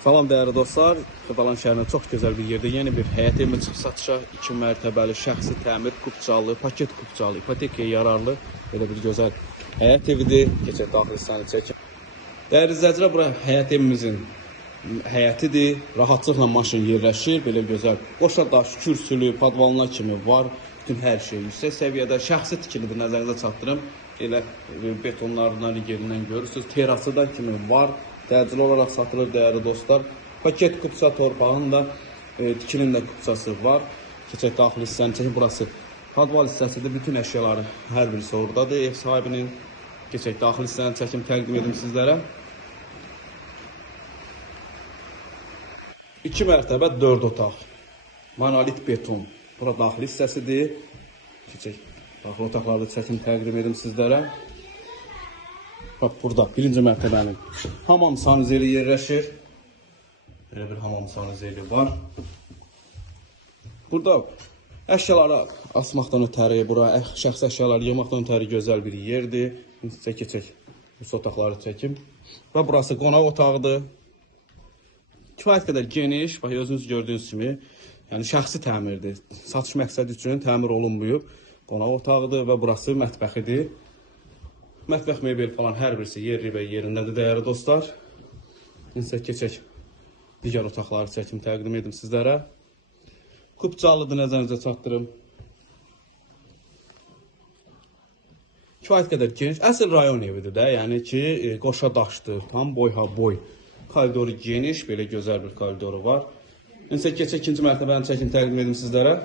Salam dəyərli dostlar, Xırdalan şəhərində çox gözəl bir yerdə yeni bir həyət evimiz çıxıb satışa. 2 mərtəbəli şəxsi təmir, kupçalı, paket kupçalı, ipotekaya yararlı belə bir gözəl həyət evidir. Keçək daxil hissəni çəkim. Dəyərli izləyicilər, bura həyət evimizin həyətidir. Rahatlıqla maşın yerləşir. Belə gözəl qoşa daş, kürsülü, padvalına kimi var. Bütün hər şey yüksək səviyyədə, şəxsi tikilidir, nəzərinizə çatdırım. Elə betonlarından, yerindən görürsünüz. Terası da kimi var. Təcili olaraq satılır dəyərli dostlar. Paket kupça torpağın da tikilinin də kupçası var. Keçək daxil hissəni çəkin. Burası padval hissəsidir. Bütün əşyaları hər birisi oradadır ev sahibinin. Keçək daxil hissəni çəkim, təqdim edim sizlərə. 2 mərtəbə 4 otaq. Monolit beton. Bura daxil hissəsidir. Keçək daxil otaqlarda çəkim, təqdim edim sizlərə. Bax, burada birinci mərtəbənin hamam sanuzeli yerləşir. Belə bir hamam sanuzeli var. Burada əşyaları asmaqdan ötəri, bura şəxsi əşyaları yığmaqdan ötəri gözəl bir yerdir. Sizə keçək, üst otaqları çəkim. Və burası qonaq otağıdır. Kifayət qədər geniş, bax, özünüz gördüyünüz kimi, yəni şəxsi təmirdir. Satış məqsədi üçün təmir olunmuyub. Qonaq otağıdır və burası mətbəxidir. Mətbəx mebel falan hər birisi yerli və yerindədir dəyərli dostlar. İnsə keçək, digər otaqları çəkim, təqdim edim sizlərə. Kupçalıdır, nəzərinizə çatdırım. Kifayət qədər geniş, əsl rayon evidir də, yəni ki, qoşa daşdır, tam boyha boy. Koridoru geniş, belə gözəl bir koridoru var. İnsə keçək, ikinci mərtəbəni çəkim, təqdim edim sizlərə.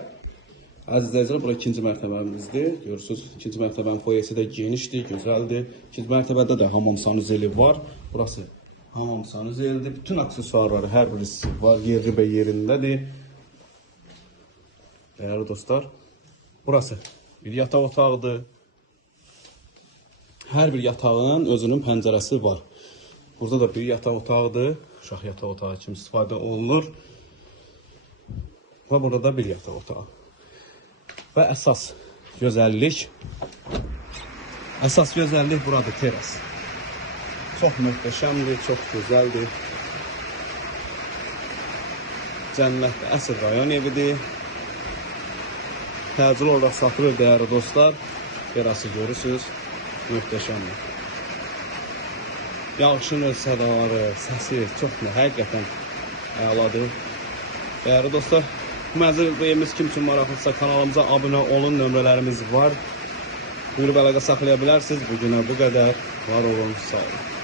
Əziz izləyicilər, bura ikinci mərtəbəmizdir. Görürsünüz, ikinci mərtəbənin foyesi də genişdir, gözəldir. İkinci mərtəbədə də hamam sanuzeli var. Burası hamam sanuzelidir. Bütün aksesuarları hər birisi var, yerli və yerindədir. Dəyərli dostlar, burası bir yataq otağıdır. Hər bir yatağın özünün pəncərəsi var. Burada da bir yataq otağıdır. Uşaq yataq otağı kimi istifadə olunur. Və burada da bir yataq otağı. Və əsas gözəllik buradır, teras. Çox möhtəşəmdir, çox gözəldir. Cənnətdə əsl rayon evidir. Təcili olaraq satılır dəyərli dostlar. Terası görürsünüz, möhtəşəmdir. Yağışın öz sədaları, səsi çox həqiqətən əladır. Dəyərli dostlar, bu mənzilimiz kim üçün maraqlıdırsa kanalımıza abunə olun, nömrələrimiz var. Buyurub əlaqə saxlaya bilərsiniz. Bugünə bu qədər. Var olun, sağ olun.